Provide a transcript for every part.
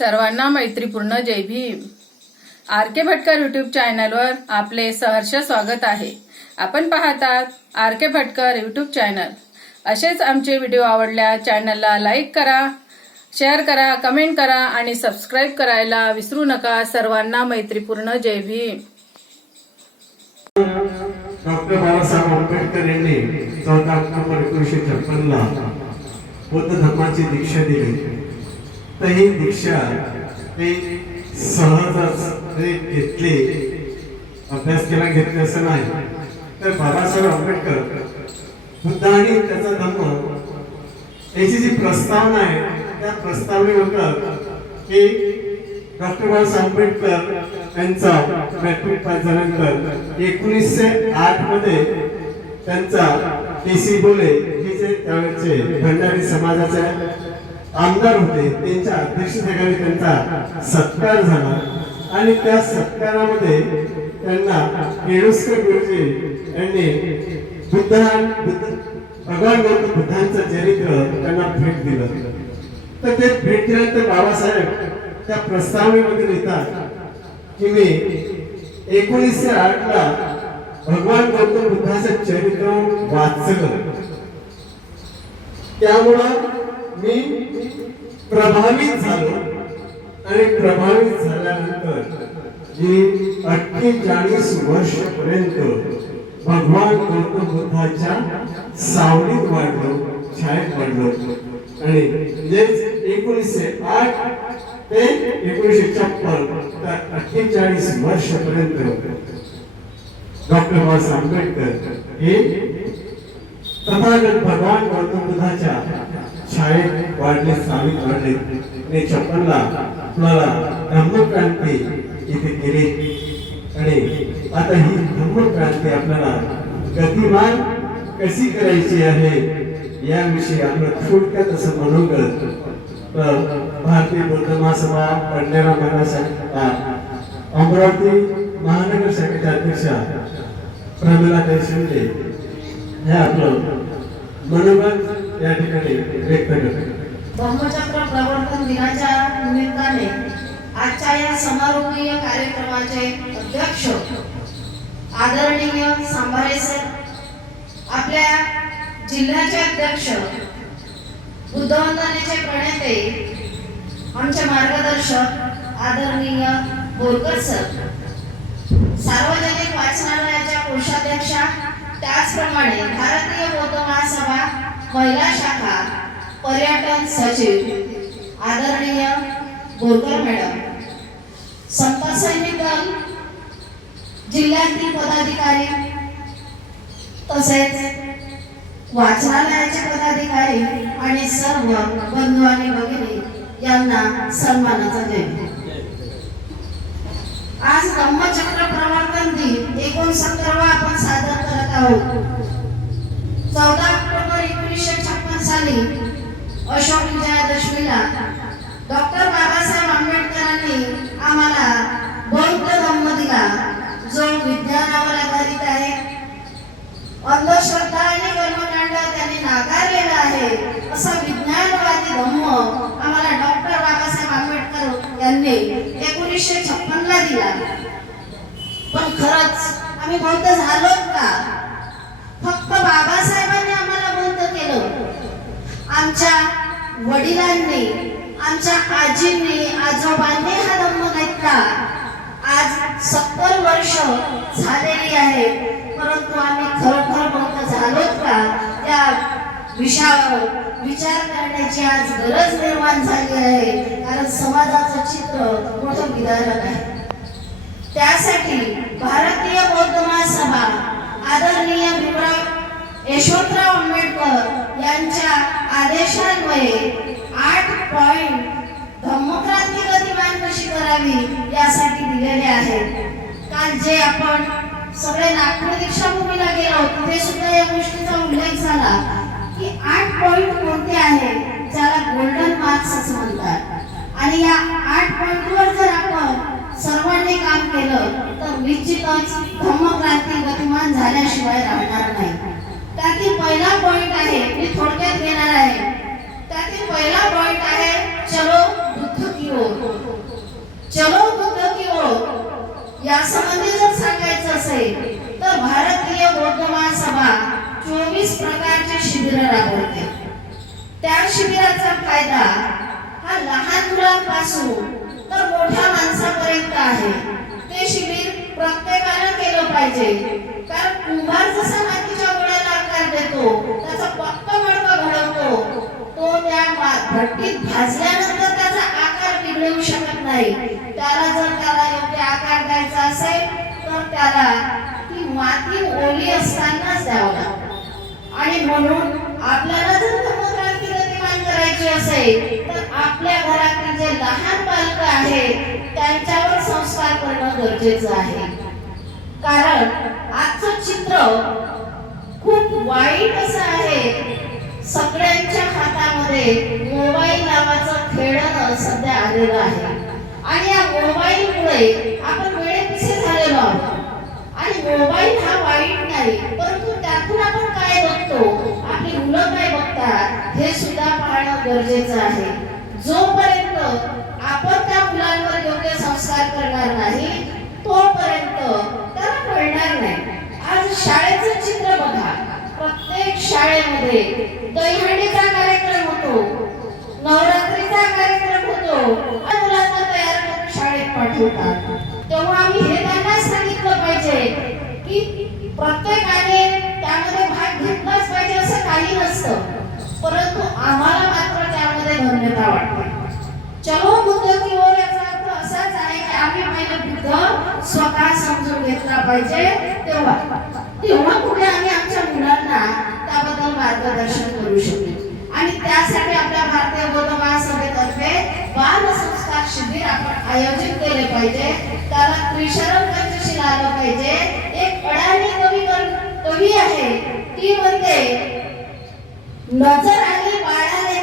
सर्वांना मैत्रीपूर्ण जय भीम। आर के भटकर यूट्यूब चॅनलवर आपले सहर्ष स्वागत आहे। आपण पाहतात आर के भटकर यूट्यूब चॅनल। असेच आमचे व्हिडिओ आवडल्या चॅनलला लाईक करा, शेअर करा, कमेंट करा आणि सबस्क्राइब करायला विसरू नका। सर्वांना मैत्रीपूर्ण जय भीम। डॉक्टर बाबासाहेब आंबेडकर यांनी 14 ऑक्टोबर 1956 ला बुद्ध धर्माची दीक्षा दिली। तर ही दीक्षा ते सहजच घेतली, अभ्यास केला घेतले असं नाही। तर बाबासाहेब आंबेडकर बुद्ध आणि त्याचा धर्म याची जी प्रस्तावना आहे त्या प्रस्तावनेनंतर की डॉक्टर बाबासाहेब आंबेडकर यांचा मॅट्रिक पास झाल्यानंतर 1908 मध्ये त्यांचा केसी बोले हे जे त्यावेळेचे भंडारी समाजाचे आमदार होते त्यांच्या अध्यक्षतेखाली त्यांचा सत्कार झाला आणि त्या सत्कारामध्ये त्यांना केळुस्कर गुरुजी यांनी भगवान गौतम बुद्धांचं चरित्र त्यांना भेट दिलं। तर ते भेट दिल्यानंतर बाबासाहेब त्या प्रस्तावनेमध्ये लिहितात की मी 1908 ला भगवान गौतम बुद्धाचं चरित्र वाचलं, त्यामुळं मी प्रभावित झालो आणि प्रभावित झाल्यानंतर मी 48 वर्षपर्यंत भगवान गौतम बुद्धाच्या सावलीत वाढलो, छायेत वाढलो आणि जे 1908 ते 1956 48 वर्षपर्यंत डॉक्टर बाबासाहेब आंबेडकर हे तथागत भगवान गौतम बुद्धाच्या छायेत वाढले, सावलीत वाढले। 56 ला आपल्याला धम्मक्रांती इथे केली आणि आता ही धम्मक्रांती आपल्याला गतिमान कशी करायची आहे याविषयी आपण थोडक्यात असं मनोगत भारतीय बौद्ध महासभा पंढरा महाराष्ट्र अमरावती महानगर शाखेच्या अध्यक्षा प्रमिला शिंदे हे आपलं मनोगत या ठिकाणी व्यक्त करतात। धम्मचक्र प्रवर्तन दिनाच्या निमित्ताने आजच्या या समारोपीय कार्यक्रमाचे अध्यक्ष आदरणीय सांभारे सर, आपल्या जिल्ह्याचे अध्यक्ष, बुद्धवंदनेचे प्रणेते, आमचे मार्गदर्शक आदरणीय बोरकर सर, सार्वजनिक वाचनालयाच्या कोषाध्यक्षा, त्याचप्रमाणे भारतीय बौद्ध महासभा महिला शाखा पर्यटन सचिव आदरणीय बोरकर मॅडम, संत सैनिक दल जिल्ह्यातील पदाधिकारी तसेच वाचनालयाचे पदाधिकारी आणि सर्व बंधू आणि भगिनी यांना सन्मानाचा जय। आज धम्मचक्र प्रवर्तन दिन 69वा आपण साजरा करत आहोत। 14 ऑक्टोबर 1956 साली अशोक विजयादशमीला डॉक्टर बाबासाहेब आंबेडकरांनी आम्हाला बौद्ध धम्म दिला, जो विज्ञानावर आधारित आहे। अंधश्रद्धा आणि कर्मकांड त्यांनी नाकारलेला आहे। असा विज्ञानवादी धम्म आम्हाला डॉक्टर बाबासाहेब आंबेडकर यांनी 1956 ला दिला। पण खरंच आम्ही बौद्ध झालोत का? फक्त बाबासाहेबांनी आम्हाला बौद्ध केलं? आमच्या वडिलांनी, आमच्या आजींनी, आजोबांनी हा धम्म घेतला। आज 70 वर्ष झालेली आहे, परंतु आम्ही खरोखर बौद्ध झालोत का या विषयावर विचार करण्याची आज गरज निर्माण झाली आहे। कारण समाजाचं चित्र मोठं विदारक आहे। त्यासाठी भारतीय बौद्ध महासभा आदरणीय भीमराव यशवंतराव आंबेडकर यांच्या आदेशान्वये 8 पॉइंट धम्मक्रांती गतिमान कशी करावी यासाठी दिलेले आहेत। काल जे आपण सगळे नागपूर दीक्षाभूमीला गेलो तिथे सुद्धा या गोष्टीचा उल्लेख झाला की 8 पॉइंट कोणते आहेत ज्याला गोल्डन मार्क्स असं म्हणतात। आणि या 8 पॉइंटवर जर आपण सर्वांनी काम केलं तर निश्चितच धम्मक्रांती गतिमान झाल्याशिवाय राहणार नाही। त्यातील पहिला पॉइंट आहे, मी थोडक्यात घेणार आहे। त्यातील पहिला पॉइंट आहे चलो बुद्ध की ओर। 24 प्रकारचे शिबिर राबवते. त्या शिबिराचा फायदा हा लहान मुलांपासून तर मोठ्या माणसापर्यंत आहे. ते शिबिर प्रत्येकाने केलं पाहिजे, कारण कुंभार जसा मातीच्या गोळ्याला आकार देतो, त्याचा पक्का मडका घडवतो, तो त्या भट्टीत भाजल्यानंतर त्याचा आकार बिघडवू शकत नाही. त्याला योग्य आकार द्यायचा असेल तर त्याला ती माती ओली असतानाच द्यावं लागतं. आणि म्हणून आपल्याला जर धर्मक्रांती गतिमान करायची असेल तर आपल्या घरातील जे लहान बालक आहेत त्यांच्यावर संस्कार करणं गरजेचं आहे. कारण आजचं चित्र खूप वाईट असं आहे. सगळ्यांच्या हातामध्ये मोबाईल नावाचं खेळणं सध्या आलेलं आहे आणि या मोबाईलमुळे आपण वेळेपिसे झालेलो आहोत. आणि मोबाईल हा वाईट नाही, परंतु त्यातून आपण काय बघतो, आपली मुलं काय बघतात हे सुद्धा पाहणं गरजेचं आहे. जोपर्यंत आपण त्या मुलांवर योग्य संस्कार करणार नाही तोपर्यंत त्याला कळणार नाही. आज शाळेचं चित्र बघा, प्रत्येक शाळेमध्ये दहीहंडीचा कार्यक्रम होतो, नवरात्रीचा कार्यक्रम होतो, मुलांना तयार करून शाळेत पाठवतात. तेव्हा आम्ही हे त्यांना सांगितलं पाहिजे की प्रत्येकाने त्यामध्ये भाग घेतलाच पाहिजे असं काही नसतं, परंतु आम्हाला मात्र त्यामध्ये धन्यता वाटते. चलो बुद्ध की ओर याचा अर्थ असाच आहे की आम्ही पहिले बुद्ध स्वतः समजून घेतला पाहिजे, तेव्हा कुठे आम्ही आमच्या मुलांना त्याबद्दल मार्गदर्शन करू शकू. आणि त्यासाठी आपल्या भारतीय बौद्ध महासभेतर्फे बाल संस्कार शिबिर आपण आयोजित केले पाहिजे. त्याला त्रिशरण पंचशील आलं पाहिजे. एक अडाणी कवी आहे, ती म्हणते, नजर आली बाळाले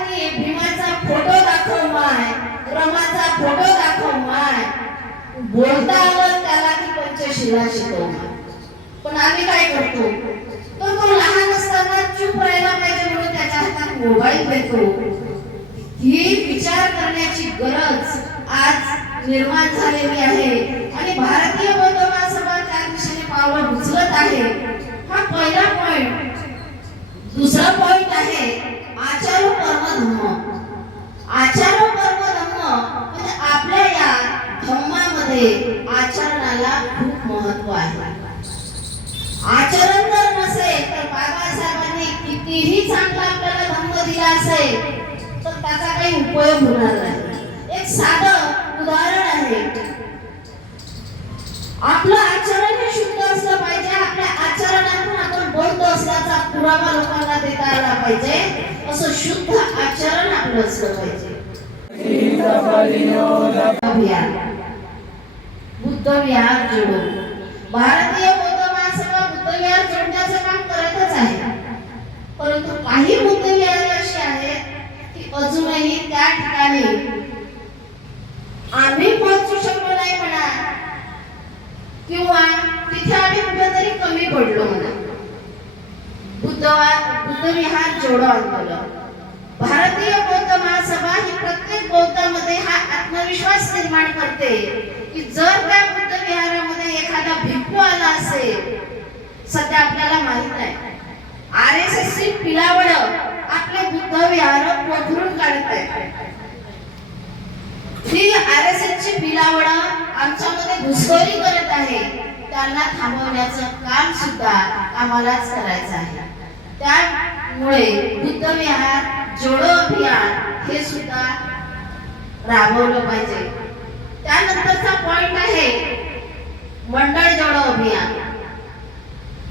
की भीमाचा फोटो दाखव माय, रमाचा फोटो दाखव माय, बोलता आलं त्याला की पंचशिला शिकव. पण आम्ही काय करतो, तर तो लहान असताना चूप राहायला पाहिजे म्हणून त्याच्या हातात मोबाईल देतो. ही विचार करण्याची गरज आज निर्माण झालेली आहे आणि भारतीय बौद्ध महासभा त्या दिशेने पावलं उचलत आहे. हा पहिला पॉइंट. दुसरा पॉइंट आहे आचारो कर्म धम्म. आचारो कर्म धम्म म्हणजे आपल्या या धम्मामध्ये आचरणाला खूप महत्व आहे. आचरण जर नसेल तर बाबासाहेबांनी कितीही चांगला आपल्याला धम्म दिला असेल तर त्याचा काही उपयोग होणार नाही. एक साधं उदाहरण आहे. आपलं आचरण हे शुद्ध असलं पाहिजे. आपल्या आचरणातून आपण बौद्ध असल्याचा पुरावा लोकांना देता आला पाहिजे. असं शुद्ध आचरण आपलं असलं पाहिजे. बुद्ध विहार जोडो. भारतीय बौद्ध महासभा बुद्ध विहार जोडण्याचं काम करतच आहे, परंतु काही बुद्ध विहार अशी आहेत की अजूनही त्या ठिकाणी आम्ही पोहोचू शकलो नाही म्हणा, किंवा तिथे आम्ही कुठेतरी कमी पडलो म्हणा. बुद्ध विहार जोडो आंदोलन. भारतीय बौद्ध महासभा ही प्रत्येक बौद्धामध्ये हा आत्मविश्वास निर्माण करते की जर त्या बुद्ध विहारामध्ये एखादा भिक्खू आला असेल, सध्या आपल्याला माहित आहे RSSची पिलावड आपले बुद्ध विहार पोखरून काढत आहे. ही RSSची पिलावड आमच्यामध्ये घुसखोरी करत आहे. त्यांना थांबवण्याचं काम सुद्धा आम्हालाच करायचं आहे. त्यामुळे बुद्ध विहार जोडो अभियान हे सुद्धा राबवलं पाहिजे. त्यानंतरचा पॉइंट आहे मंडळ जोडो अभियान.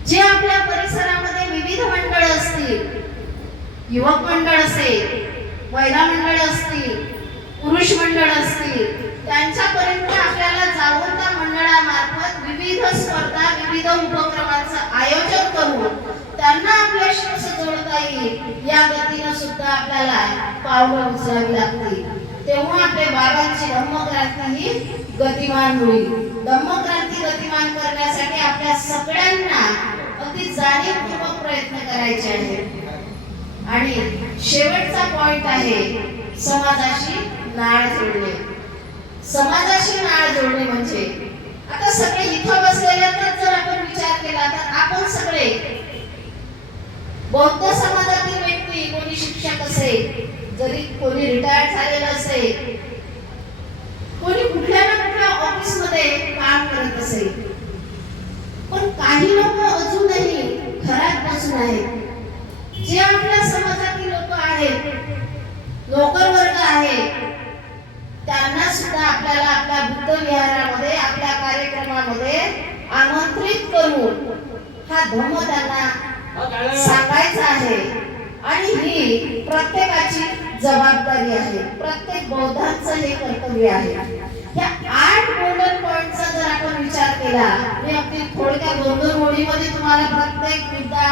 जे आपल्या परिसरामध्ये विविध मंडळ असतील, युवक मंडळ असेल, महिला मंडळ असतील, पुरुष मंडळ असतील, त्यांच्यापर्यंत आपल्याला जाऊन त्या मंडळामार्फत विविध स्पर्धा, विविध उपक्रमांचं आयोजन करून त्यांना आपल्याशी कसं जोडता येईल या गतीनं सुद्धा आपल्याला पावलं उचलावी लागतील. तेव्हा आपल्या बाबांची धम्मक्रांती ही गतिमान होईल. धम्मक्रांती गतिमान करण्यासाठी आपल्या सगळ्यांना अगदी जाणीवपूर्वक प्रयत्न करायचे आहेत. आणि शेवटचा पॉइंट आहे समाजाशी नाळ जोडणे. समाजाशी नाळ जोडणे म्हणजे आता सगळे इथं बसलेल्यांचा जर आपण विचार केला तर आपण सगळे बौद्ध समाजातील व्यक्ती, कोणी शिक्षक असेल, जरी कोणी रिटायर्ड झालेलं असेल, कोणी कुठल्या ना कुठल्या ऑफिस मध्ये काम करत असेल, पण काही लोक अजूनही घरात बसून आहेत. जे आपल्या समाजातील लोक आहेत, नोकर वर्ग आहे, त्यांना सुद्धा आपल्याला आपल्या बुद्ध विहारामध्ये, आपल्या कार्यक्रमामध्ये आमंत्रित करून हा धम्म त्यांना सांगायचा आहे. आणि ही प्रत्येकाची जबाबदारी आहे, प्रत्येक बौद्धांचं हे कर्तव्य आहे. या 8 गोल्डन पॉइंटचा जर आपण विचार केला, मी अगदी थोडक्या 2-2 ओळीमध्ये तुम्हाला प्रत्येक मुद्दा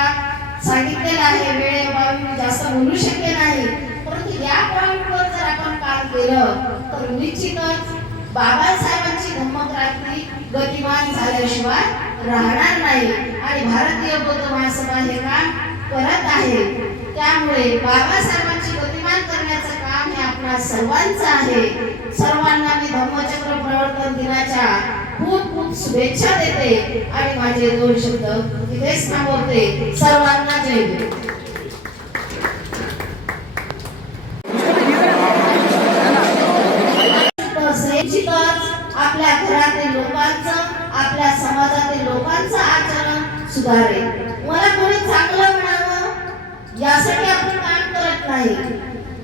सांगितलेला आहे, वेळेअभावी मी जास्त बोलू शकले नाही, परंतु या पॉइंटवर जर आपण काम केलं तर निश्चितच बाबासाहेबांची धम्मक्रांती गतिमान झाल्याशिवाय राहणार नाही. आणि भारतीय बौद्ध महासभा हे काम करत आहे. त्यामुळे बाबासाहेबांची गतिमान करण्याचं काम हे आपल्या सर्वांचं आहे. सर्वांना मी धम्मचक्र प्रवर्तन दिनाच्या खूप खूप शुभेच्छा देते आणि माझे 2 शब्द इथेच थांबवते. सर्वांना जय गुरु. आपल्या घरातील लोकांचं, आपल्या समाजातील लोकांचं आचरण सुधारेल. मला कोणी चांगलं म्हणावं यासाठी आपण काम करत नाही,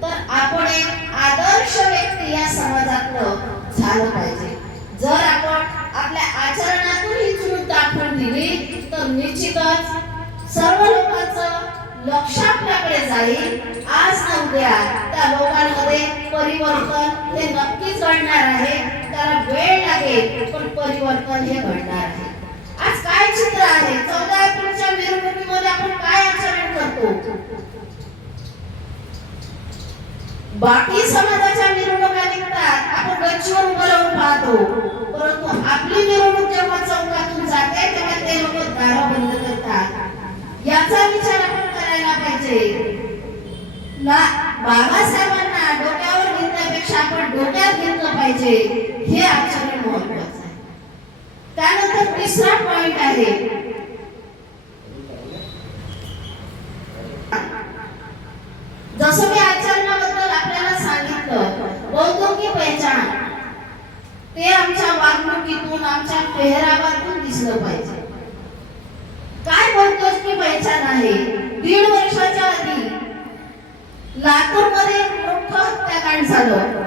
तर आपण एक आदर्श व्यक्ती या समाजातलं झालं पाहिजे. जर आपण आपल्या आचरणातून ही चूक दाखवून दिली तर निश्चितच सर्व लोकांचं लक्ष आपल्याकडे जाईल. आज ना उद्या त्या लोकांमध्ये परिवर्तन हे नक्कीच घडणार आहे. त्याला वेळ लागेल, पण परिवर्तन हे घडणार आहे. आज काय चित्र आहे? 14 एप्रिलच्या मिरवणुकीमध्ये आपण काय आचरण करतो? बाकी समाजाच्या मिरवणुका निघतात, आपण गच्चीवर उभं राहून पाहतो, परंतु आपली मिरवणूक जेव्हा चौकातून जाते तेव्हा ते लोक दारं बंद करतात. याचा विचार आपण करायला पाहिजे. बाबासाहेबांना डोक्यावर घेतल्यापेक्षा आपण डोक्यात घेतलं पाहिजे, हे आचरण महत्त्वाचं आहे. त्यानंतर 3रा पॉइंट आहे, जसं मी आचरणाबद्दल आपल्याला सांगितलं, बौद्धों की पहचान ते आमच्या वागणुकीतून, आमच्या पेहरावातून दिसलं पाहिजे. काय बौद्धों की पहचान आहे? 1.5 वर्षाच्या आधी लातूर मध्ये मोठं हत्याकांड झालं.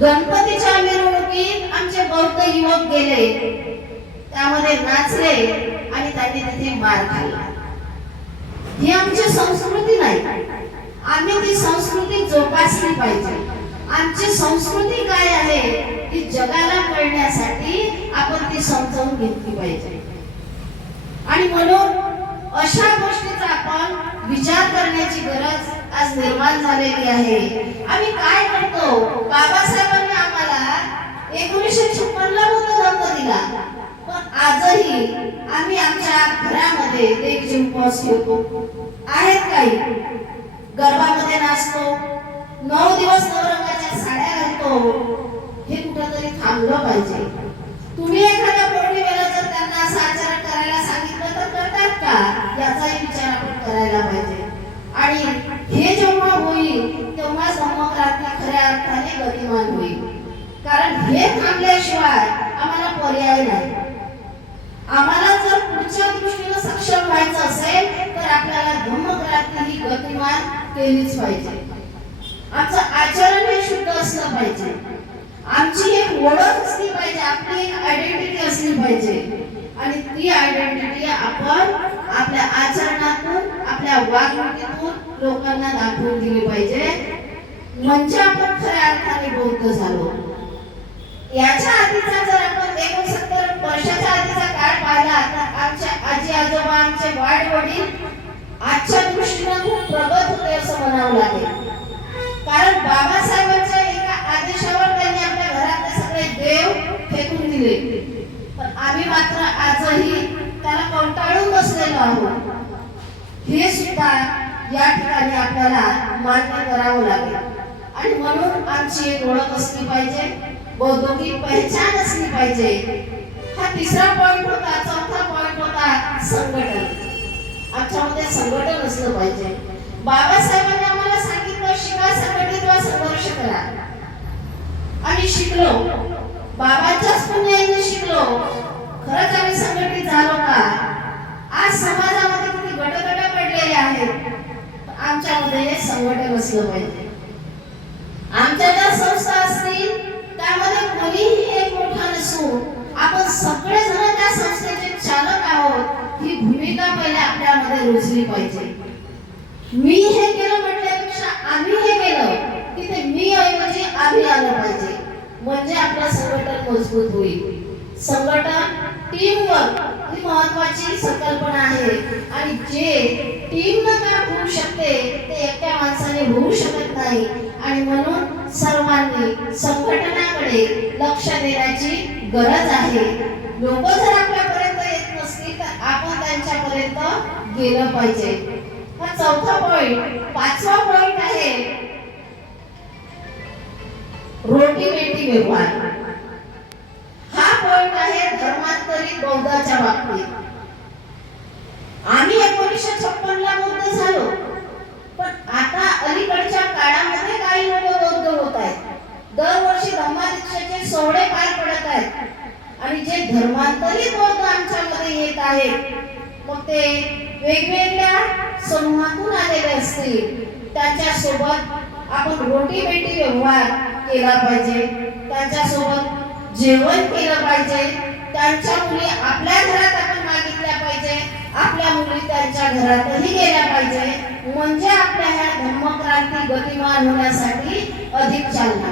गणपतीच्या मिरवणुकीत आमचे बौद्ध युवक गेले, त्यामध्ये नाचले आणि त्यांनी तिथे मार खाल्ला. ही आमची संस्कृती नाही. आम्ही ती संस्कृती जोपासली पाहिजे. आमची संस्कृती काय आहे ती जगाला कळण्यासाठी आपण ती समजावून घेतली पाहिजे. आणि म्हणून अशा गोष्टीचा आपण विचार करण्याची गरज आज निर्माण झालेली आहे. आम्ही काय करतो? बाबासाहेबांनी आम्हाला 1956 ला बौद्ध धम्म दिला, पण आजही आम्ही आमच्या घरामध्ये देवीचे उपवास ठेवतो. आहेत काही गरबामध्ये नाचतो, 9 दिवस नवरंगाच्या साड्या घालतो. हे कुठेतरी थांबलं पाहिजे. तुम्ही एखाद्या पौर्णिमेला जर त्यांना असं आचरण करायला सांगितलं तर करतात का, याचाही विचार आपण करायला पाहिजे. आणि हे जेव्हा होईल तेव्हा धम्मक्रांती खऱ्या अर्थाने गतिमान होईल. कारण हे थांबल्याशिवाय आम्हाला पर्याय नाही. आम्हाला जर पुढच्या दृष्टीने सक्षम व्हायचं असेल तर आपल्याला धम्मक्रांती ही गतिमान केलीच पाहिजे. आमचं आचरण हे शुद्ध असलं पाहिजे. आमची एक ओळख असली पाहिजे, आपली एक आयडेंटिटी असली पाहिजे. आणि ती आयडेंटिटी आपण आपल्या आचरणातून, आपल्या वागणुकीतून लोकांना दाखवून दिली पाहिजे. म्हणजे आपण खऱ्या अर्थाने बौद्ध झालो. याच्या आधीचा जर आपण 69 वर्षाच्या आधीचा काळ पाहिला तर आमच्या आजी आजोबा, आमचे वाडवडील आजच्या दृष्टीने खूप प्रगत होते असं म्हणावं लागेल. कारण बाबासाहेबांच्या एका आदेशावर त्यांनी आपल्या घरातले सगळे देव फेकून दिले, पण आम्ही मात्र आजही त्याला कंटाळून बसलेलो आहोत. हे सुद्धा या ठिकाणी आपल्याला मान्य करावं लागेल. आणि म्हणून आमची एक ओळख असली पाहिजे, बौद्धिक पहचान असली पाहिजे. हा 3रा पॉइंट होता. 4था का संघटन. आमच्यामध्ये संघटन असलं पाहिजे. बाबासाहेबांनी आम्हाला सांगितलं शिका, संघटित व्हा, संघर्ष करा. आम्ही शिकलो, बाबांच्याच पुण्याने शिकलो. खरंच आम्ही संघटित झालो का? आज समाजामध्ये किती गटगट पडलेले आहेत. आमच्यामध्ये संघटन असलं पाहिजे. आमच्या ज्या संस्था असतील त्यामध्ये कोणीही एक मोठा नसून आपण सगळेजण त्या संस्थेचे चालक आहोत ही भूमिका पहिले आपल्यामध्ये रुजली पाहिजे. मी हे केलं म्हटल्यापेक्षा आम्ही हे केलं, तिथे मी ऐवजी आम्ही आलं पाहिजे. म्हणजे आपलं संघटन मजबूत होईल. संघटन, टीम वर्क ही महत्वाची संकल्पना आहे. आणि जे टीम न काम होऊ शकते ते एकट्या माणसाने होऊ शकत नाही. आणि म्हणून सर्वांनी संघटनाकडे लक्ष देण्याची गरज आहे. लोक जर आपल्यापर्यंत येत नसतील तर आपण त्यांच्यापर्यंत गेलं पाहिजे. हा चौथा पॉइंट. पाचवा पॉइंट आहे रोटी बेटी व्यवहार. हा पॉइंट आहे धर्मांतरित बौद्धाच्या बाबतीत. आम्ही 1956 ला बौद्ध झालो, पण आता अलीकडच्या काळामध्ये काही लोक बौद्ध होत आहेत. दरवर्षी धम्मदीक्षेचे सोहळे पार पडत आहेत. आणि जे धर्मांतरित बौद्ध आमच्यामध्ये येत आहेत, मग ते वेगवेगळ्या समूहातून आलेले असतील, त्यांच्यासोबत आपण रोटी बेटी व्यवहार केला पाहिजे. त्यांच्यासोबत जेवण केलं पाहिजे. त्यांच्या मुली आपल्या घरात आपण मागितल्या पाहिजे, आपल्या मुली त्यांच्या घरातही गेल्या पाहिजे. म्हणजे आपल्या ह्या धम्मक्रांती गतिमान होण्यासाठी अधिक चालना